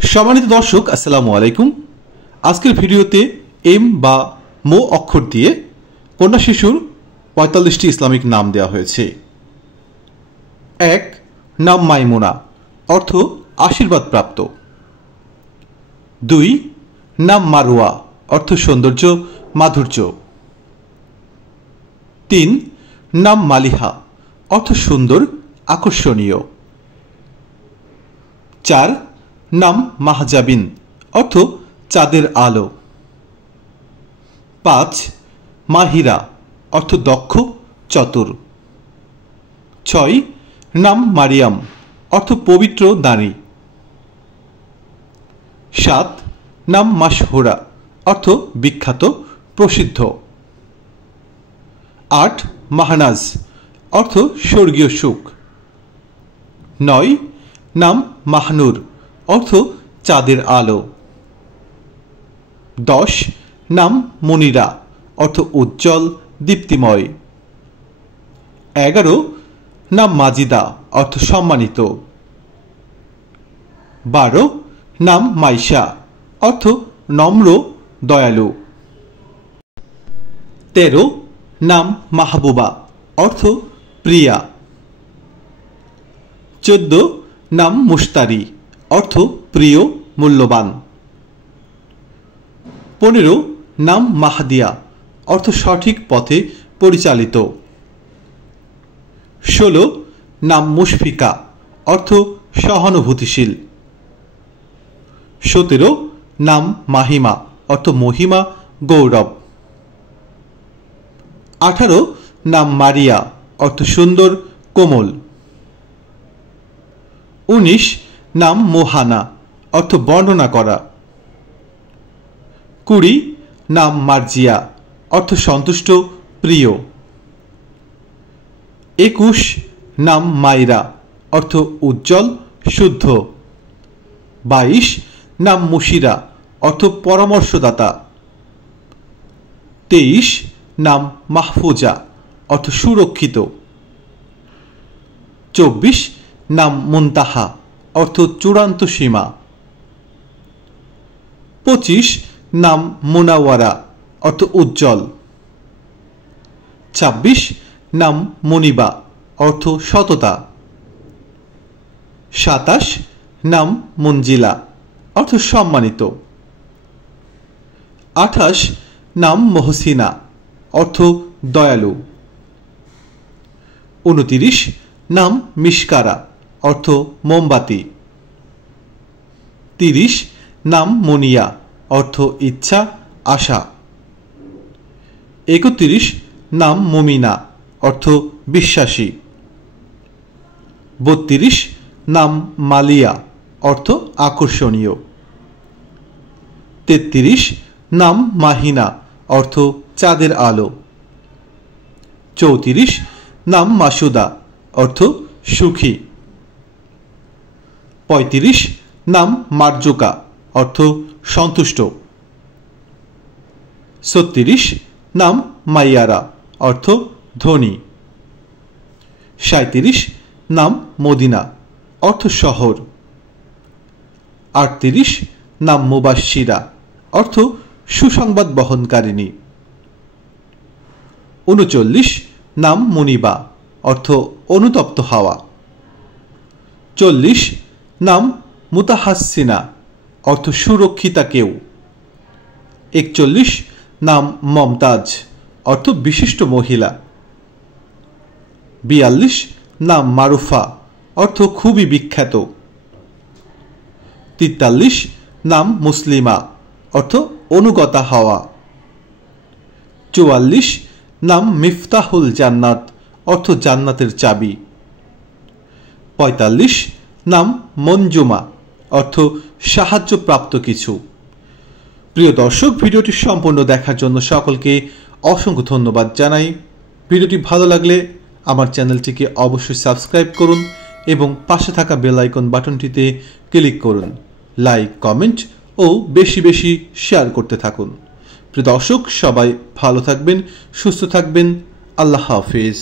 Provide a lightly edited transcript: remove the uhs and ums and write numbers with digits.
সম্মানিত দর্শক আসসালামু আলাইকুম। আজকের ভিডিওতে এম বা মো অক্ষর দিয়ে কন্যা শিশুর ৪৫টি ইসলামিক নাম দেওয়া হয়েছে। ১. নাম মাইমুনা, অর্থ আশীর্বাদ প্রাপ্ত। ২. নাম মারুয়া, অর্থ সৌন্দর্য মাধুর্য। ৩. নাম মালিহা, অর্থ সুন্দর আকর্ষণীয়। ৪. নাম মাহজাবিন, অর্থ চাঁদের আলো। ৫. মাহিরা, অর্থ দক্ষ চতুর। ৬. নাম মারিয়াম, অর্থ পবিত্র নারী। ৭. নাম মাশহুরা, অর্থ বিখ্যাত প্রসিদ্ধ। ৮. মাহনাজ, অর্থ স্বর্গীয় সুখ। ৯. নাম মাহনুর, অর্থ চাঁদের আলো। ১০. নাম মনিরা, অর্থ উজ্জ্বল দীপ্তিময়। ১১. নাম মাজিদা, অর্থ সম্মানিত। ১২. নাম মাইশা, অর্থ নম্র দয়ালু। ১৩. নাম মাহবুবা, অর্থ প্রিয়া। ১৪. নাম মুশতারি, অর্থ প্রিয় মূল্যবান। ১৫. নাম মাহদিয়া, অর্থ সঠিক পথে পরিচালিত। ১৬. নাম মুশফিকা, অর্থ সহানুভূতিশীল। ১৭. নাম মাহিমা, অর্থ মহিমা গৌরব। ১৮. নাম মারিয়া, অর্থ সুন্দর কোমল। ১৯. নাম মোহানা, অর্থ বর্ণনা করা। ২০. নাম মার্জিয়া, অর্থ সন্তুষ্ট প্রিয়। ২১. নাম মাইরা, অর্থ উজ্জ্বল শুদ্ধ। ২২. নাম মুশিরা, অর্থ পরামর্শদাতা। ২৩. নাম মাহফুজা, অর্থ সুরক্ষিত। ২৪. নাম মুনতাহা, অর্থ চূড়ান্ত সীমা। ২৫. নাম মুনাওয়ারা, অর্থ উজ্জ্বল। ২৬. নাম মনিবা, অর্থ সততা। ২৭. নাম মঞ্জিলা, অর্থ সম্মানিত। ২৮. নাম মহসিনা, অর্থ দয়ালু। ২৯. নাম মিশকারা, অর্থ মোমবাতি। ৩০. নাম মনিয়া, অর্থ ইচ্ছা আশা। ৩১. নাম মুমিনা, অর্থ বিশ্বাসী। ৩২. নাম মালিয়া, অর্থ আকর্ষণীয়। ৩৩. নাম মাহিনা, অর্থ চাঁদের আলো। ৩৪. নাম মাসুদা, অর্থ সুখী। ৩৫. নাম মার্জুকা, অর্থ সন্তুষ্ট। ৩৬. নাম মাইয়ারা, অর্থ ধনী। ৩৭. নাম মদিনা, অর্থ শহর। ৩৮. নাম মুবাশশিরা, অর্থ সুসংবাদ বহনকারিণী। ৩৯. নাম মুনিবা, অর্থ অনুতপ্ত হওয়া। ৪০. নাম মুতাহাসসিনা, অর্থ সুরক্ষিতা কেউ। ৪১. নাম মমতাজ, অর্থ বিশিষ্ট মহিলা। ৪২. নাম মারুফা, অর্থ খুবই বিখ্যাত। ৪৩. নাম মুসলিমা, অর্থ অনুগতা হওয়া। ৪৪. নাম মিফতাহুল জান্নাত, অর্থ জান্নাতের চাবি। ৪৫. নাম মঞ্জুমা, অর্থ সাহায্যপ্রাপ্ত কিছু। প্রিয় দর্শক, ভিডিওটি সম্পূর্ণ দেখার জন্য সকলকে অসংখ্য ধন্যবাদ জানাই। ভিডিওটি ভালো লাগলে আমার চ্যানেলটিকে অবশ্যই সাবস্ক্রাইব করুন এবং পাশে থাকা বেল আইকন বাটনটিতে ক্লিক করুন। লাইক, কমেন্ট ও বেশি বেশি শেয়ার করতে থাকুন। প্রিয় দর্শক, সবাই ভালো থাকবেন, সুস্থ থাকবেন। আল্লাহ হাফেজ।